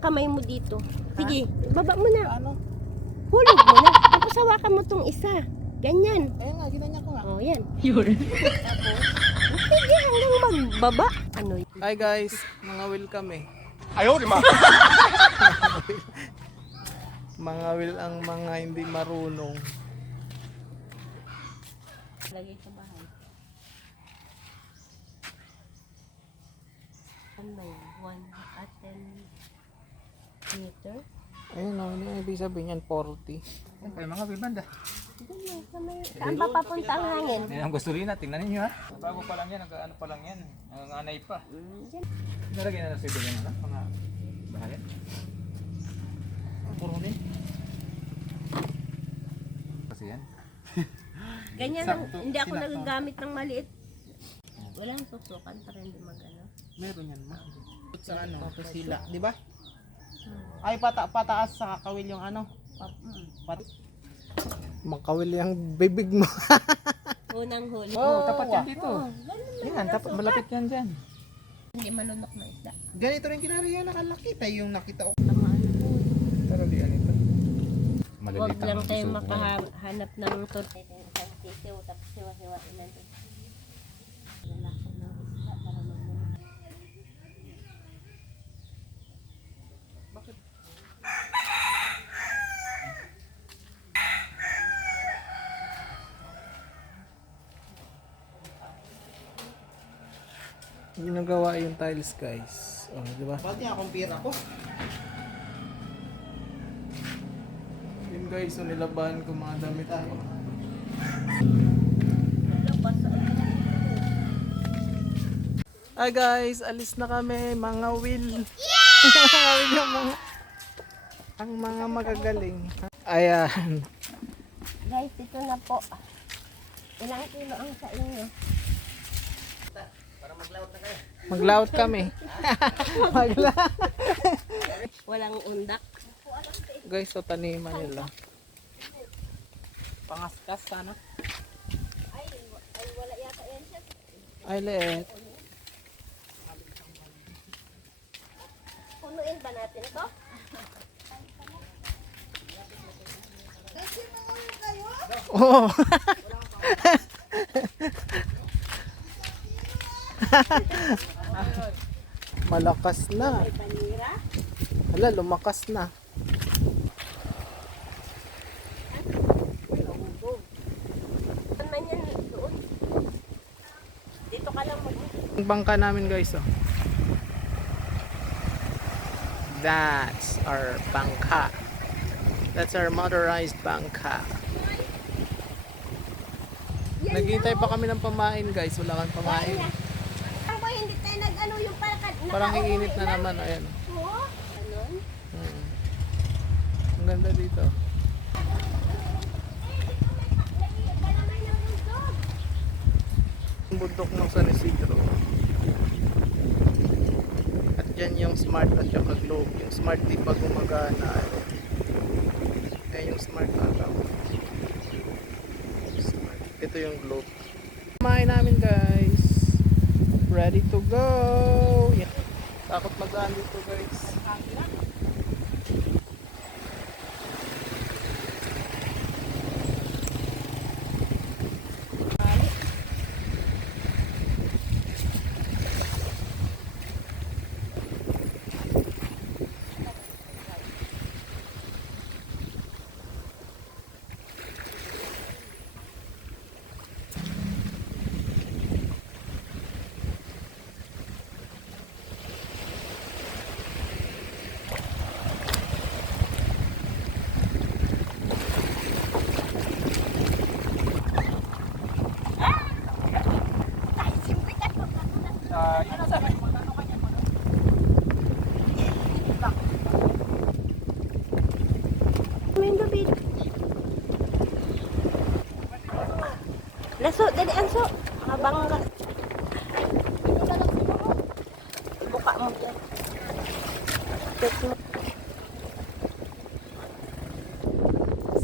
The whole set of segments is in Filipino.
Kamay mo dito. Sige, baba mo na. Ano? Hulog mo na. Tapos hawakan mo tong isa. Ganyan. Ayun nga, ginanya ko nga. Oh, yan. Yun. Tapos, sige hanggang magbaba. Ano yun? Hi guys, mga will kami. Ayaw, di ma. Mga will ang mga hindi marunong. Lagay sa bahay. Ano ba yun? 1 at 10 meter? Ayun o, ano yung ibig sabihin yan? 40. Yan kayo mga bibanda. Saan pa papunta ang hangin? Yan ang gusto rin na, tingnan ninyo ha. Bago pa lang yan, ano pa lang yan. Nanganay pa. Diyan. Nalagay na sa ibig yan, mga bahayan. Puro din. Kasi yan. Ganyan lang. Sakto, Hindi ako sinakto. nagagamit ng maliit. Walang susukan para hindi magano. Meron yan ma. Sa ano, sila, di ba? Ay, pataas sa kakawil yung ano. Makawil yung bibig mo. Unang huli. Oh, tapat yan dito. Ganun Yan, tapat, malapit yan dyan. Hindi malunok na isda. Ganito rin kinariya nakalaki tayo yung nakita ko. Tamaan po. Taralian ito. Huwag lang tayo makahanap ng turtle. Isang sisiw, tapos siwa-siwain natin. Lalaki ng isda para malunok. Ginagawa yung tiles guys. Oh, di ba? Pati akong pira ko. Yun guys, so nilabahan ko mga damit ko. Hi guys, alis na kami, mga will. Mga will yung mga ang mga magagaling. Ayan. Guys, ito na po. Ilang kilo ang sa inyo? Maglaot kami. Maglaot. Walang undak. Guys, so taniman nila. Pangaskas sana. Ay, wala yata yan siya. Ay, leet. Punuin ba natin to? Oh. Malakas na. May panira? Hala, lumakas na. Saan man yan doon? Dito ka lang mag- Ang bangka namin guys, oh. That's our bangka. That's our motorized bangka. Naghihintay pa kami ng pamain guys. Wala kang pamain. Ang boy, hindi tayo nag-ano yung Parang iinit na naman. Ayan. Oo. Ganun? Hmm. Ang ganda dito. Ang bundok ng San Isidro. At dyan yung smart at saka globe. Yung smart di pa gumagana. Ayan yung smart ata. Smart. Ito yung globe. Kumain namin guys. Ready to go. Yan. Takot magdaan dito guys. Yun ang sabi. May gabi. Laso, dali anso. Habang buka mo dyan. Check mo.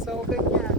So ganyan.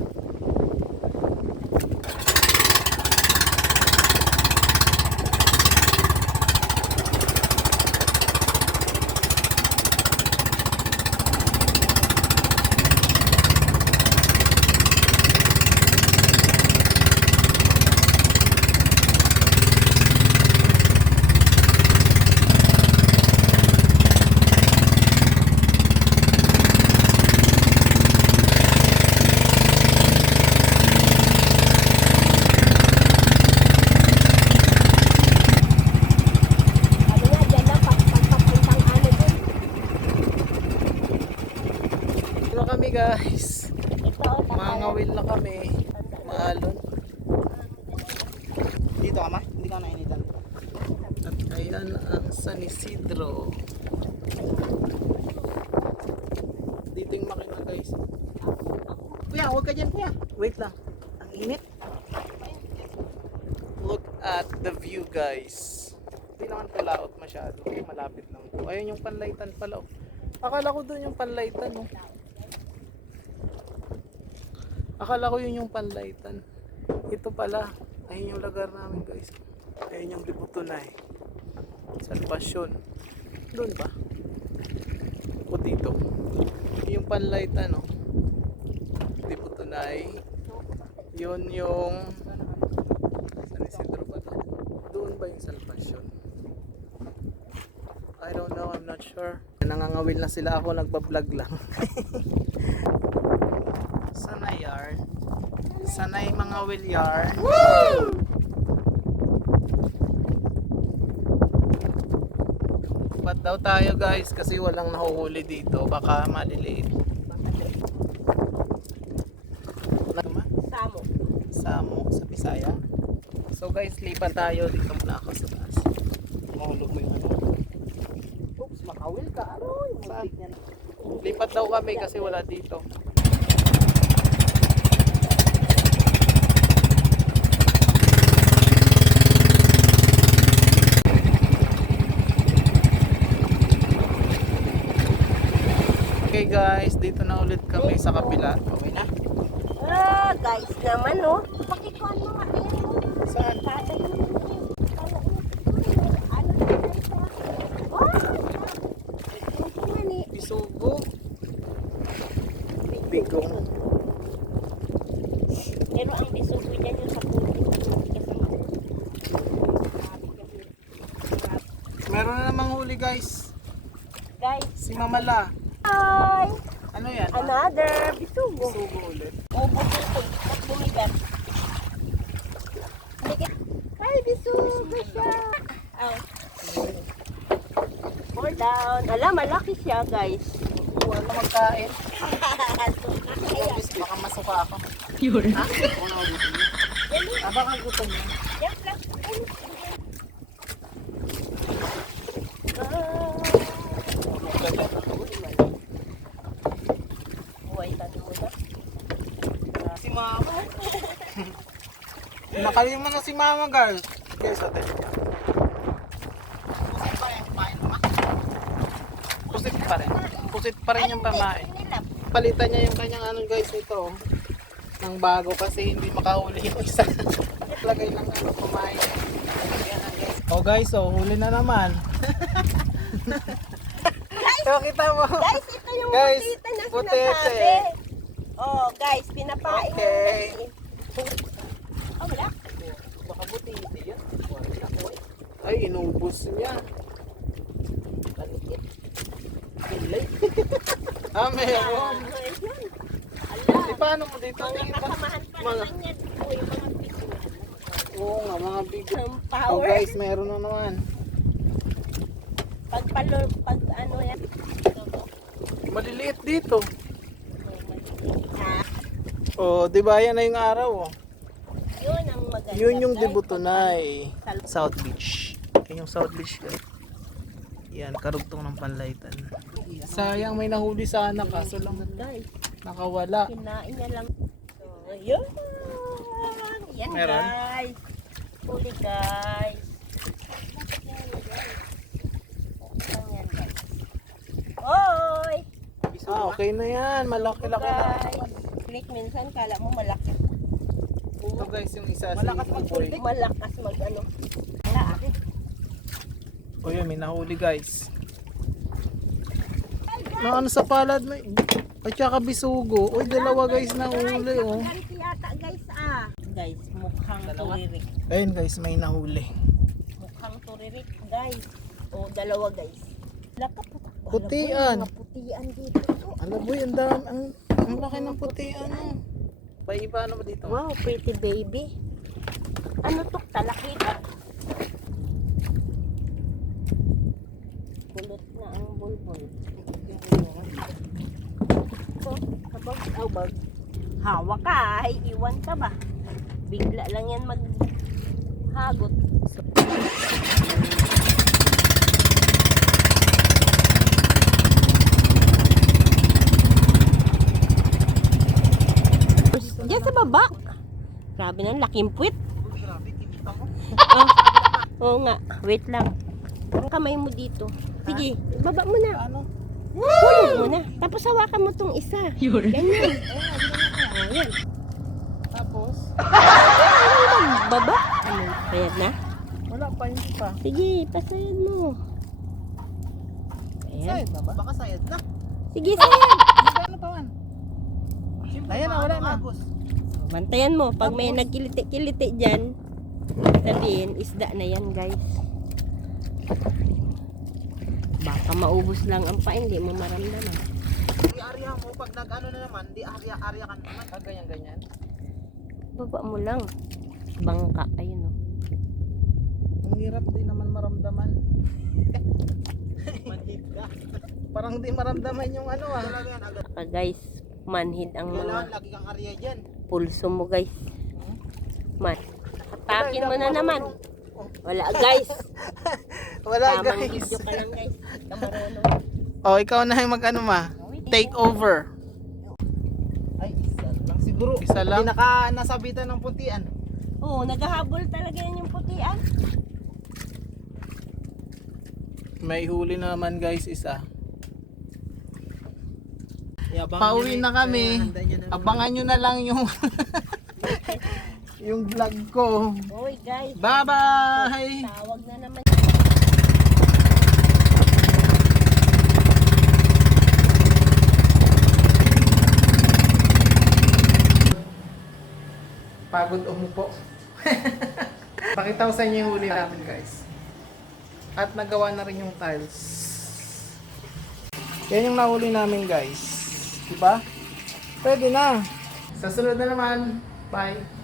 kami guys. Ito, Mangawil na kami. Maalon. Dito ka ma? Hindi ka nainitan. At ayan ang San Isidro. Dito yung makina guys. Kuya, huwag ka dyan kuya. Wait lang. Ang init. Look at the view guys. Hindi naman palaot masyado. Malapit lang po. Ayun yung panlaytan pala. Oh. Akala ko doon yung panlaytan. Oh. Akala ko yun yung panlaytan. Ito pala. Ayun yung lugar namin guys. Ayun yung Libutunay. Salvasyon. Doon ba? O dito. Yung panlaytan. Oh. Libutunay. Yun yung San Isidro ba to? Doon ba yung Salvasyon? I don't know, I'm not sure. Nangangawil na sila, ako nagbablog lang. Sanay yarn. Sanay mga will yarn. Ba't daw tayo guys kasi walang nahuhuli dito, baka maliliit. Samo. Samo sa Bisaya. So guys, lipat tayo dito muna ako sa taas. Mahulog mo yung ano. Oops, makawil ka. Ano yung Saan? muntik niya na. Lipat daw kami kasi wala dito. Okay guys, dito na ulit kami sa kapila. Okay na? Ah, guys naman, oh. Pakikuan mo nga. Saan? Tatay mo. Ano na guys, ah? Oh! Ito nga ni. Bisugo. Bigong. Pero ang bisugo niya yung sa puti. Meron na namang huli guys. Guys, Si Mamala. hi! Ano yan? Another bisugo. Bisugo ulit. Ubo dito. At bumigat. Halika. Hi, bisugo siya. Oh. More down. Alam, malaki siya, guys. Huwag na magkain. Kaya, Baka masuka ako. pure. Ha? Ah, baka gutom niya. Yan lang. Buhay ka muna. Si Mama. Nakalimutan na si Mama guys. Guys, ate. Pusit pa rin. Kumain ka ma? Pusit pa rin. Pusit pa rin yung pamain. Nilap. Palitan niya yung kanyang ano guys ito. Ng bago kasi hindi makahuli yung isa. Lagay lang ano pamain. Ayan na guys. Oh guys, oh huli na naman. So, kita mo. Guys, ito yung Guys, butita na butete. sinasabi. Oh, guys, pinapain Okay. Oh, wala. Baka buti hindi yan. Ay, inubos niya. Palikit. Ah, meron. Ayun. Eh, paano mo dito? Mga Tingin ba? kasamahan pa Mga- naman yan. Uy, mga piso. Oo nga, mga big. Ang Oh power. guys, meron na naman. Pag ano yan. Maliliit dito. Ha? Oh, di ba yan na yung araw oh. Yun ang maganda. Yun yung guys. Dibutunay. South Beach. Yan yung South Beach guys. Yan, karugtong ng panlaytan. Sayang may nahuli sana kaso lang Guys, nakawala. kinain niya lang. So, yun. Yan Meron? guys. Huli guys. Yan guys. Oy! Ah, okay na yan. Malaki-laki na. Guys. Click minsan kala mo malaki. Ito guys yung isa si Malakas Boy. Malakas mag ano. Wala akin. O yun, may nahuli guys. Na ano sa palad may at saka bisugo. Uy, dalawa guys na huli oh. Ganito yata guys ah. Guys, mukhang turirik. Ayun guys, may nahuli. Mukhang turirik guys. O dalawa guys. Laka po. Putian. Mga putian dito. Ano boy, ang dami. Ang laki ng putian oh. Paiba ano ba dito? Wow, pretty baby. Ano to? Talakita. Kulot na ang bulbul. Ito. Oh, hawak ka, ay iwan ka ba? Bigla lang yan maghagot. Diyan sa baba. Grabe na, laking puwit. Grabe, kinita mo. Oo nga, wait lang. Ang kamay mo dito. Sige, baba mo na. Ano? Hulog mo na. Tapos hawakan mo tong isa. Ganyan. Ayan. Tapos, Baba. Ano, payag na? wala pa, hindi pa. Sige, pasayad mo. Ayan. Sayad na ba? Baka sayad na. Sige, sayad. Ano pa man? Ayan na, wala na. Bantayan mo. Pag may nagkiliti-kiliti dyan, sabihin, isda na yan, guys. Baka maubos lang ang pain, di mo maramdaman. Di area mo, pag nag-ano na naman, di area ka naman. Ganyan-ganyan. Baba mo lang. Bangka, ayun o. Ang hirap din naman maramdaman. Manhid ka. Parang di maramdaman yung ano ah. Talaga yan, agad. Saka guys, manhid ang Kailangan mga lagi kang area dyan. pulso mo, guys. Man. Atakin mo na naman. Wala, guys. Wala Tamang guys. video ka lang, guys. Kamarunong. Oh, ikaw na yung mag-ano ma. Take over. Ay, isa lang siguro. Isa lang? Hindi nasabitan ng puntian. Oo, naghahabol talaga yan yung putian. May huli na naman guys isa. Pauwi Pauwi na kami. Abangan nyo na lang yung yung vlog ko. Oy, guys. Bye-bye! Tawag na naman. Pagod umupo. Pakita ko sa inyo yung huli natin guys. At nagawa na rin yung tiles. Yan yung nahuli namin guys. Diba? Pwede na. Sa sunod na naman. Bye.